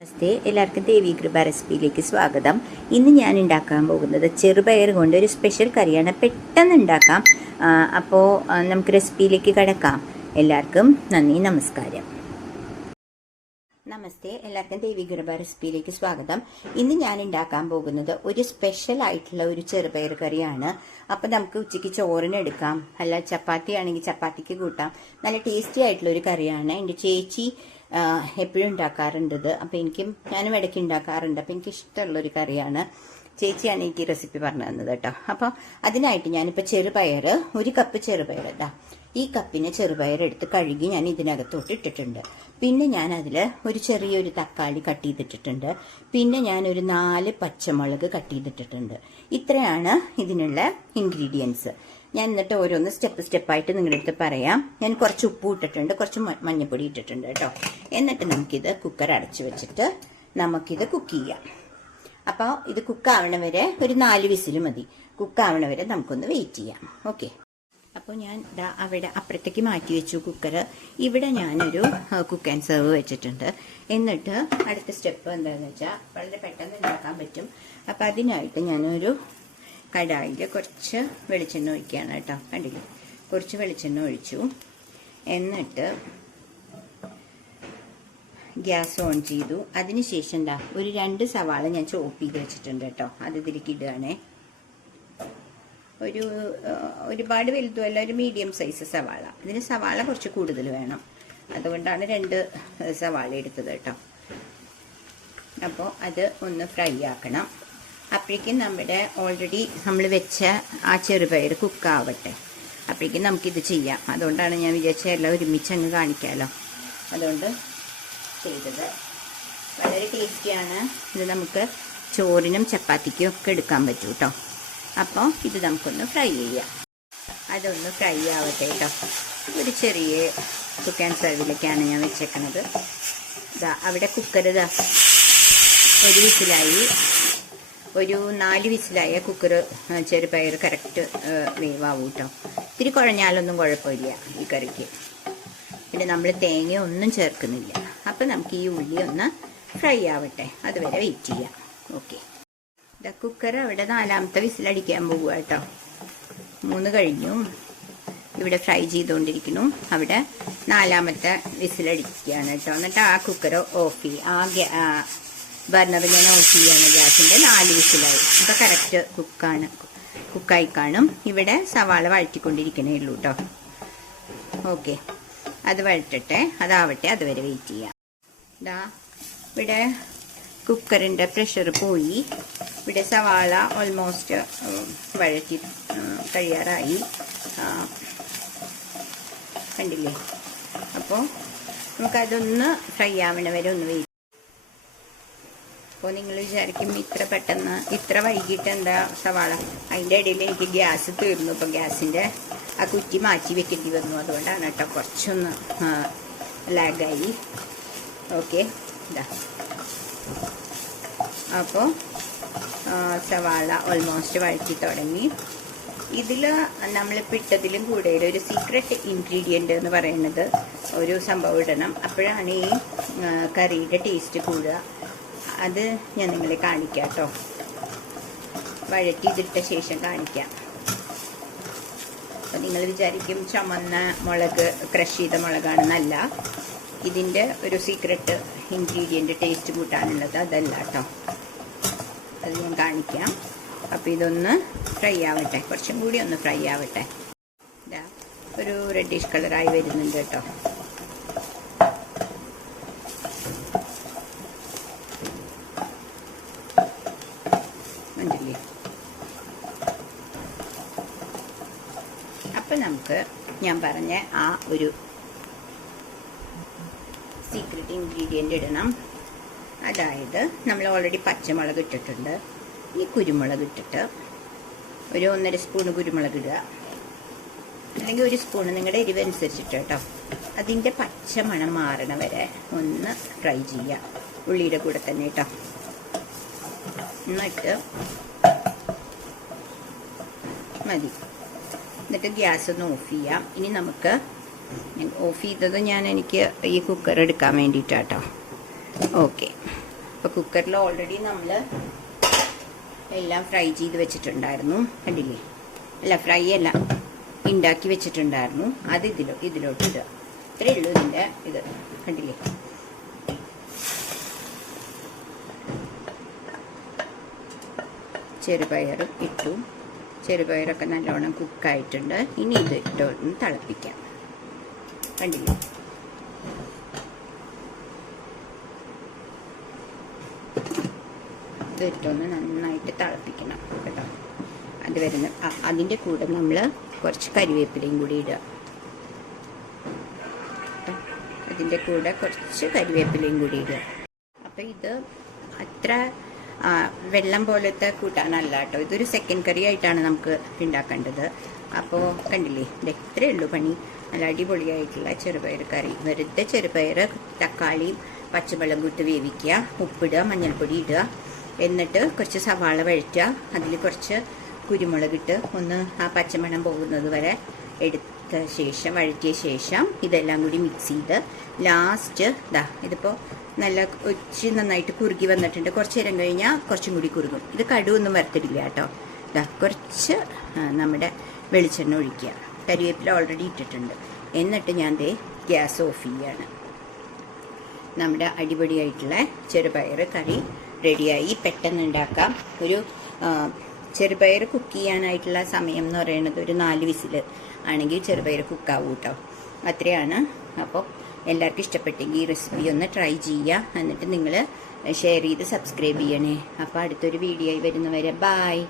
നമസ്തേ, എല്ലാവർക്കും ദേവി കൃപ റെസിപ്പിയിലേക്ക് സ്വാഗതം. ഇന്ന് ഞാൻ ഉണ്ടാക്കാൻ പോകുന്നത് ചെറുപയർ കൊണ്ട് ഒരു സ്പെഷ്യൽ കറിയാണ്. പെട്ടെന്ന് ഉണ്ടാക്കാം. അപ്പോൾ നമുക്ക് റെസിപ്പിയിലേക്ക് കിടക്കാം. എല്ലാവർക്കും നന്ദി, നമസ്കാരം. നമസ്തേ, എല്ലാവർക്കും ദേവി കൃപ റെസിപ്പിയിലേക്ക് സ്വാഗതം. ഇന്ന് ഞാൻ ഉണ്ടാക്കാൻ പോകുന്നത് ഒരു സ്പെഷ്യൽ ആയിട്ടുള്ള ഒരു ചെറുപയർ കറിയാണ്. അപ്പോൾ നമുക്ക് ഉച്ചയ്ക്ക് ചോറിന് എടുക്കാം, അല്ല ചപ്പാത്തി ആണെങ്കിൽ ചപ്പാത്തിക്ക് കൂട്ടാം. നല്ല ടേസ്റ്റി ആയിട്ടുള്ള ഒരു കറിയാണ്. എൻ്റെ ചേച്ചി എപ്പോഴും ഉണ്ടാക്കാറുണ്ടത്. അപ്പോൾ ഞാനും ഇടയ്ക്ക് ഉണ്ടാക്കാറുണ്ട്. അപ്പോൾ എനിക്ക് ഇഷ്ടമുള്ളൊരു കറിയാണ്. ചേച്ചിയാണ് എനിക്ക് റെസിപ്പി പറഞ്ഞു തന്നത് കേട്ടോ. അപ്പോൾ അതിനായിട്ട് ഞാനിപ്പോൾ ചെറുപയർ, ഒരു കപ്പ് ചെറുപയർ ഇതാ, ഈ കപ്പിന് ചെറുപയർ എടുത്ത് കഴുകി ഞാൻ ഇതിനകത്തോട്ട് ഇട്ടിട്ടുണ്ട്. പിന്നെ ഞാൻ അതിൽ ഒരു ചെറിയൊരു തക്കാളി കട്ട് ചെയ്തിട്ടിട്ടുണ്ട്. പിന്നെ ഞാനൊരു 4 പച്ചമുളക് കട്ട് ചെയ്തിട്ടിട്ടുണ്ട്. ഇത്രയാണ് ഇതിനുള്ള ഇൻഗ്രീഡിയൻസ്. ഞാൻ എന്നിട്ട് ഓരോന്ന് സ്റ്റെപ്പായിട്ട് നിങ്ങളുടെ അടുത്ത് പറയാം. ഞാൻ കുറച്ച് ഉപ്പ് ഇട്ടിട്ടുണ്ട്, കുറച്ച് മഞ്ഞൾപ്പൊടി ഇട്ടിട്ടുണ്ട് കേട്ടോ. എന്നിട്ട് നമുക്കിത് കുക്കർ അടച്ചു വെച്ചിട്ട് നമുക്കിത് കുക്ക് ചെയ്യാം. അപ്പോൾ ഇത് കുക്കാവണ വരെ ഒരു 4 വിസിൽ മതി. കുക്കാവണ വരെ നമുക്കൊന്ന് വെയിറ്റ് ചെയ്യാം. ഓക്കെ. അപ്പോൾ ഞാൻ അവിടെ അപ്പുറത്തേക്ക് മാറ്റി വെച്ചു കുക്കർ. ഇവിടെ ഞാനൊരു കുക്ക് ആൻഡ് സെർവ് വെച്ചിട്ടുണ്ട്. എന്നിട്ട് അടുത്ത സ്റ്റെപ്പ് എന്താണെന്ന് വെച്ചാൽ വളരെ പെട്ടെന്ന് ഉണ്ടാക്കാൻ പറ്റും. അപ്പോൾ അതിനായിട്ട് ഞാനൊരു കടായിൽ കുറച്ച് വെളിച്ചെണ്ണ ഒഴിക്കുകയാണ് കേട്ടോ. കണ്ടില്ലേ, കുറച്ച് വെളിച്ചെണ്ണ ഒഴിച്ചു. എന്നിട്ട് ഗ്യാസ് ഓൺ ചെയ്തു. അതിനുശേഷം ഒരു 2 സവാള ഞാൻ ചോപ്പ് ചെയ്ത് വെച്ചിട്ടുണ്ട് കേട്ടോ. അത് ഇതിലേക്ക് ഇടുകയാണേ. ഒരുപാട് വലുതുമല്ല, ഒരു മീഡിയം സൈസ് സവാള. ഇതിന് സവാള കുറച്ച് കൂടുതൽ വേണം, അതുകൊണ്ടാണ് 2 സവാള എടുത്തത് കേട്ടോ. അപ്പോൾ അത് ഒന്ന് ഫ്രൈ ആക്കണം. അപ്പോഴേക്കും നമ്മുടെ ഓൾറെഡി നമ്മൾ വെച്ച ആ ചെറുപയർ കുക്കാവട്ടെ. അപ്പോഴേക്കും നമുക്കിത് ചെയ്യാം. അതുകൊണ്ടാണ് ഞാൻ വിചാരിച്ച എല്ലാം ഒരുമിച്ച് അങ്ങ് കാണിക്കാമല്ലോ, അതുകൊണ്ട് ചെയ്തത്. വളരെ ടേസ്റ്റിയാണ് ഇത്. നമുക്ക് ചോറിനും ചപ്പാത്തിക്കും ഒക്കെ എടുക്കാൻ പറ്റും കേട്ടോ. അപ്പോൾ ഇത് നമുക്കൊന്ന് ഫ്രൈ ചെയ്യാം. അതൊന്ന് ഫ്രൈ ആവട്ടെ കേട്ടോ. ഒരു ചെറിയ കുക്ക് ആൻഡ് സെർവിലേക്കാണ് ഞാൻ വെച്ചേക്കണത്. അവിടെ കുക്കർ ഒരു വിസിലായി, ഒരു 4 വിസിലായ കുക്കർ ചെറുപയർ കറക്റ്റ് വേവാവും കേട്ടോ. ഇത്തിരി കുഴഞ്ഞാലൊന്നും കുഴപ്പമില്ല ഈ കറിക്ക്. പിന്നെ നമ്മൾ തേങ്ങ ഒന്നും ചേർക്കുന്നില്ല. അപ്പം നമുക്ക് ഈ ഉള്ളി ഒന്ന് ഫ്രൈ ആവട്ടെ, അതുവരെ വെയിറ്റ് ചെയ്യാം. ഓക്കെ. കുക്കർ അവിടെ 4ാമത്തെ വിസിലടിക്കാൻ പോകുക കേട്ടോ. 3 കഴിഞ്ഞു. ഇവിടെ ഫ്രൈ ചെയ്തുകൊണ്ടിരിക്കുന്നു. അവിടെ 4ാമത്തെ വിസിലടിക്കുകയാണ് കേട്ടോ. എന്നിട്ട് ആ കുക്കർ ഓഫ് ചെയ്യും. ബർണർ ഞാൻ ഓഫ് ചെയ്യാണ് ഗ്യാസിൻ്റെ. 4 വിസിലായി. അപ്പോൾ കറക്റ്റ് കുക്കായി കാണും. ഇവിടെ സവാള വഴറ്റിക്കൊണ്ടിരിക്കണേ ഉള്ളൂ കേട്ടോ. ഓക്കെ, അത് വഴറ്റട്ടെ, അതാവട്ടെ, അതുവരെ വെയിറ്റ് ചെയ്യാം. ഇവിടെ കുക്കറിൻ്റെ പ്രഷർ പോയി. ഇവിടെ സവാള ഓൾമോസ്റ്റ് വഴറ്റി കഴിയാറായി. കണ്ടില്ലേ? അപ്പോൾ നമുക്കതൊന്ന് ഫ്രൈ ആവണ വരെ ഒന്ന് വെയിറ്റ്. അപ്പോൾ നിങ്ങൾ വിചാരിക്കും ഇത്ര പെട്ടെന്ന് ഇത്ര വൈകിട്ട് എന്താ സവാള? അതിൻ്റെ ഇടയിൽ എനിക്ക് ഗ്യാസ് തീർന്നു. ഇപ്പോൾ ഗ്യാസിൻ്റെ ആ കുറ്റി മാറ്റി വെക്കേണ്ടി വന്നു. അതുകൊണ്ടാണ് കേട്ടോ കുറച്ചൊന്ന് ലാഗായി. ഓക്കെ. അപ്പോൾ സവാള ഓൾമോസ്റ്റ് വഴറ്റി തുടങ്ങി. ഇതിൽ നമ്മളിപ്പോൾ ഇട്ടതിലും കൂടുതൽ ഒരു സീക്രട്ട് ഇൻഗ്രീഡിയൻ്റ് എന്ന് പറയുന്നത് ഒരു സംഭവം ഇടണം. അപ്പോഴാണ് ഈ കറിയുടെ ടേസ്റ്റ് കൂടുക. അത് ഞാൻ നിങ്ങളെ കാണിക്കാം കേട്ടോ. വഴറ്റി ഇതിട്ട ശേഷം കാണിക്കാം. അപ്പോൾ നിങ്ങൾ വിചാരിക്കും ചുമന്ന മുളക്, ക്രഷ് ചെയ്ത മുളകാണെന്നല്ല. ഇതിൻ്റെ ഒരു സീക്രട്ട് ഇൻഗ്രീഡിയൻ്റ് ടേസ്റ്റ് കൂട്ടാനുള്ളത് അതല്ല കേട്ടോ. അത് ഞാൻ കാണിക്കാം. അപ്പോൾ ഇതൊന്ന് ഫ്രൈ ആവട്ടെ, കുറച്ചും കൂടി ഒന്ന് ഫ്രൈ ആവട്ടെ. ഒരു റെഡിഷ് കളറായി വരുന്നുണ്ട് കേട്ടോ. മനസ്സില്ലേ? അപ്പം നമുക്ക് ഞാൻ പറഞ്ഞ ആ ഒരു സീക്രട്ട് ഇൻഗ്രീഡിയൻ്റ് ഇടണം. അതായത് നമ്മൾ ഓൾറെഡി പച്ചമുളക് ഇട്ടിട്ടുണ്ട്. ഈ കുരുമുളക് ഇട്ടിട്ട് ഒരു 1.5 സ്പൂൺ കുരുമുളക് ഇടുക, അല്ലെങ്കിൽ 1 സ്പൂൺ നിങ്ങളുടെ എരിവ് അനുസരിച്ചിട്ട് കേട്ടോ. അതിൻ്റെ പച്ചമണം മാറണ വരെ ഒന്ന് ഫ്രൈ ചെയ്യുക, ഉള്ളിയുടെ കൂടെ തന്നെ കേട്ടോ. എന്നിട്ട് മതി. എന്നിട്ട് ഗ്യാസ് ഒന്ന് ഓഫ് ചെയ്യാം. ഇനി നമുക്ക് ഓഫ് ചെയ്തത് എനിക്ക് ഈ കുക്കർ എടുക്കാൻ വേണ്ടിയിട്ടാട്ടോ. ഓക്കെ. ഇപ്പോൾ കുക്കറിൽ ഓൾറെഡി നമ്മൾ എല്ലാം ഫ്രൈ ചെയ്ത് വെച്ചിട്ടുണ്ടായിരുന്നു, കണ്ടില്ലേ? അല്ല, ഫ്രൈ അല്ല, ഉണ്ടാക്കി വെച്ചിട്ടുണ്ടായിരുന്നു. അത് ഇതിലോട്ട് ഇടുക. ഇത്രയേ ഉള്ളൂ ഇതിൻ്റെ ഇത്, കണ്ടില്ലേ? ചെറുപയറും ഇട്ടു. ചെറുപയറൊക്കെ നല്ലോണം കുക്കായിട്ടുണ്ട്. ഇനി ഇത് ഇട്ടൊന്ന് തിളപ്പിക്കാം, കണ്ടില്ലേ? ഇതിട്ടൊന്ന് നന്നായിട്ട് തിളപ്പിക്കണം കേട്ടോ. അത് വരുന്ന അതിൻ്റെ കൂടെ നമ്മൾ കുറച്ച് കരിവേപ്പിലയും കൂടി ഇടുക. അതിൻ്റെ കൂടെ കുറച്ച് കരിവേപ്പിലയും കൂടി ഇടുക. അപ്പോൾ ഇത് അത്ര വെള്ളം പോലത്തെ കൂട്ടാനല്ല കേട്ടോ. ഇതൊരു സെക്കൻഡ് കറി ആയിട്ടാണ് നമുക്ക് ഉണ്ടാക്കേണ്ടത്. അപ്പോൾ കണ്ടില്ലേ, ഇത് ഇത്രയേ ഉള്ളൂ പണി. നല്ല അടിപൊളിയായിട്ടുള്ള ചെറുപയർ കറി. വെറുതെ ചെറുപയർ തക്കാളിയും പച്ചവെള്ളം കൂട്ട് വേവിക്കുക, ഉപ്പിടുക, മഞ്ഞൾപ്പൊടി ഇടുക, എന്നിട്ട് കുറച്ച് സവാള വഴറ്റുക, അതിൽ കുറച്ച് കുരുമുളകിട്ട് ഒന്ന് ആ പച്ചമണം പോകുന്നത് വരെ എടുത്ത ശേഷം, വഴറ്റിയ ശേഷം ഇതെല്ലാം കൂടി മിക്സ് ചെയ്ത് ലാസ്റ്റ് ഇതിപ്പോൾ നല്ല നന്നായിട്ട് കുറുകി വന്നിട്ടുണ്ട്. കുറച്ച് നേരം കഴിഞ്ഞാൽ കുറച്ചും കൂടി കുറുകും. ഇത് കടുവൊന്നും വരത്തിടില്ല കേട്ടോ. കുറച്ച് നമ്മുടെ വെളിച്ചെണ്ണ ഒഴിക്കുക. കരിവേപ്പില ഓൾറെഡി ഇട്ടിട്ടുണ്ട്. എന്നിട്ട് ഞാൻ ഗ്യാസ് ഓഫ് ചെയ്യാണ്. നമ്മുടെ അടിപൊളിയായിട്ടുള്ള ചെറുപയർ കറി റെഡിയായി. പെട്ടെന്ന് ഉണ്ടാക്കാം. ഒരു ചെറുപയർ കുക്ക് ചെയ്യാനായിട്ടുള്ള സമയം എന്ന് പറയുന്നത് ഒരു 4 വിസിൽ ആണെങ്കിൽ ചെറുപയർ കുക്കാവും കേട്ടോ. അത്രയാണ്. അപ്പോൾ എല്ലാവർക്കും ഇഷ്ടപ്പെട്ടെങ്കിൽ ഈ റെസിപ്പി ഒന്ന് ട്രൈ ചെയ്യുക. എന്നിട്ട് നിങ്ങൾ ഷെയർ ചെയ്ത് സബ്സ്ക്രൈബ് ചെയ്യണേ. അപ്പോൾ അടുത്തൊരു വീഡിയോ ആയി വരുന്നവരെ ബായ്.